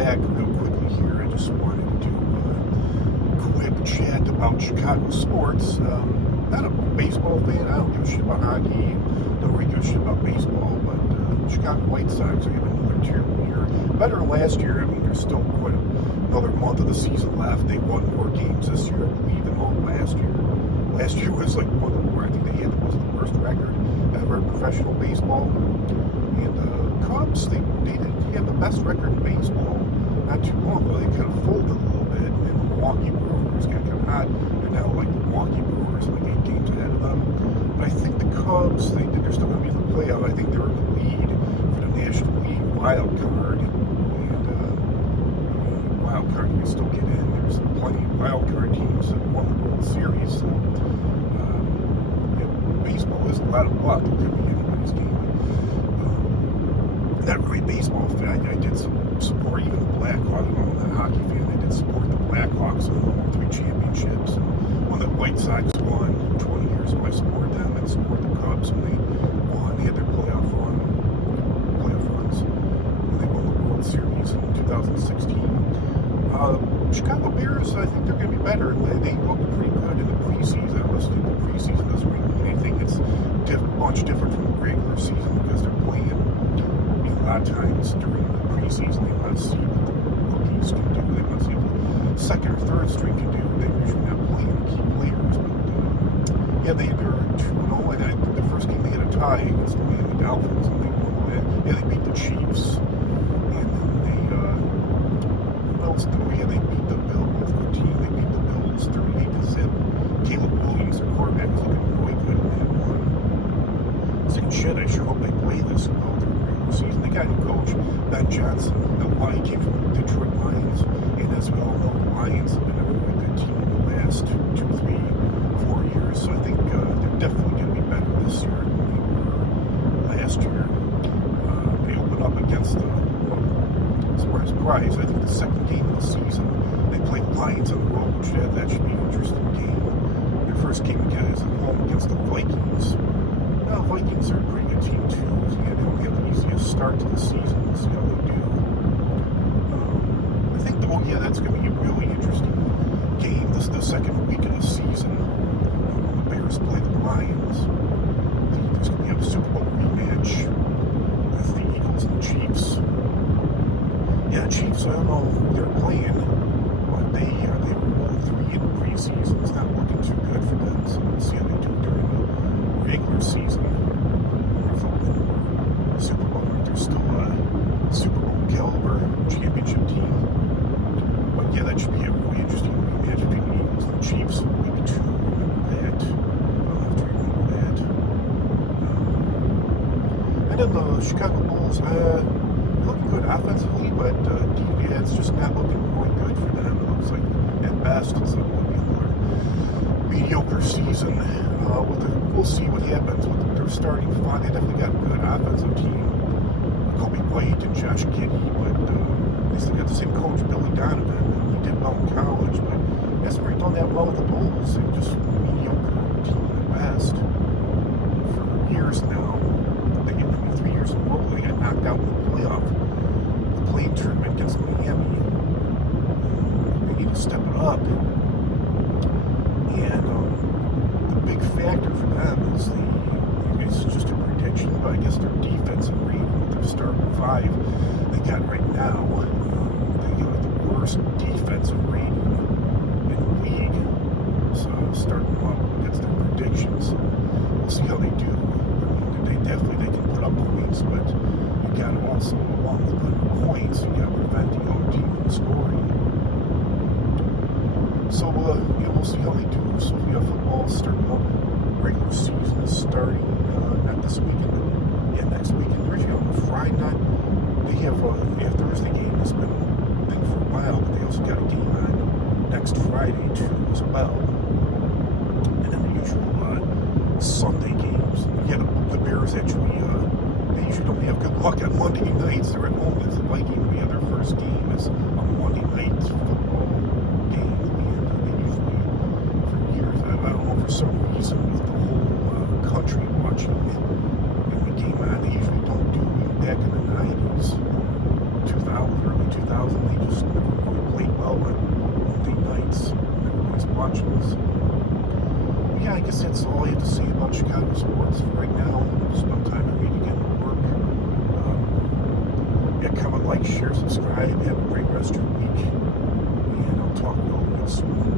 back real quickly here. I just wanted to do a quick chat about Chicago sports. Not a baseball fan. I don't give a shit about hockey. Don't really give a shit about baseball. But Chicago White Sox are having another terrible year. Better than last year. I mean, there's still quite another month of the season left. They won more games this year, I believe, than all last year. Last year was like one of the worst. I think they had the worst record ever in professional baseball. And Cubs, they had the best record in baseball not too long ago. They kind of folded a little bit, and the Milwaukee Brewers got kind of hot. They're now like the Milwaukee Brewers, like 8 games ahead of them. But I think the Cubs, they're still going to be in the playoff. I think they're in the lead for the National League wild card. And wild card, you can still get in. There's plenty of wild card teams that won the World Series. So, baseball is a lot of luck. It could be anybody's game. Not really a baseball fan. I did support even the Blackhawks. I'm not a hockey fan. I did support the Blackhawks and won 3 championships. And when the White Sox won 20 years ago, I supported them. I supported the Cubs when they won. They had their playoff runs. And they won the World Series in 2016. Chicago Bears, I think they're going to be better. They looked pretty good in the preseason. I listened to the preseason doesn't really mean anything. It's much different from the regular season because they're playing. A lot of times during the preseason, they want to see what the rookies can do. They want to see what the second or third string can do. They're usually not playing the key players, but they're 2-0. And the first game they had a tie against the Miami Dolphins, and they won that. Yeah, they beat the Chiefs, and then they beat the Bills. Good team. They beat the Bills 38-0. Caleb Williams, their quarterback, is looking really good in that one. I said, shit, I sure hope they play this well during the regular season. They got a new coach, Ben Johnson. He came from the Detroit Lions, and as we all know, the Lions have been a really good team in the last 2, 3, 4 years. So I think they're definitely going to be better this year than they were last year. They open up against surprise. I think the second game of the season, they play the Lions on the road, which that should be an interesting game. Their first game again is at home against the Vikings. Well, Vikings are a pretty good team too. They don't have the easiest start to the season. We'll see how they do. I think, that's going to be a really interesting game. This is the second week of the season. When the Bears play the Lions. There's going to be a Super Bowl rematch with the Eagles and the Chiefs. Yeah, Chiefs, I don't know who they're playing, but they were 3 in the preseason. It's not looking too good for them, so we'll see how they do during the regular season. If they'll win the Super Bowl, they're still a Super Bowl caliber championship team. But yeah, that should be a really interesting rematch between the Eagles and the Chiefs week 2. Remember that. I'll have to remember that. And then the Chicago Bulls, looking good offensively, but it's just not looking really good for them. It looks like at best it's going to be another mediocre season. We'll see what happens with their starting five. They definitely got a good offensive team. Kobe White and Josh Giddey, but they still got the same coach, Billy Donovan. He did well in college, but he hasn't really done that well with the Bulls. They're just a mediocre team at best. For years now, they get 3 years in a row. They got knocked out in the playoff. Playing tournament against Miami. They need to step it up. And the big factor for them is it's just a prediction, but I guess their defensive rating with their starting 5 they got right now. They got the worst defensive rating in the league. So starting off against their predictions. We'll see how they do. I mean, they can put up points, but you got to also, along with putting points, you got to prevent the other team from scoring. So, we'll see how they do. So we have football starting up. Regular season is starting, not this weekend, but next weekend. Originally on the Friday night, they have a Thursday game. It's been a thing for a while, but they also got a game on next Friday, too, as well. And then the usual Sunday games. Yeah, the Bears actually, they usually don't have good luck on Monday nights. They're at home against the Vikings. Their first game is a Monday night football game. And they usually, for years, I don't know, for some reason, with the whole country watching the game on, they usually don't do it back in the 90s, 2000, early 2000, they just never really played well on Monday nights when everybody's watching us. But yeah, I guess that's all I have to say about Chicago sports right now. There's no time for me to get to work. Yeah, comment, like, share, subscribe. Have a great rest of your week. And I'll talk to you all again soon.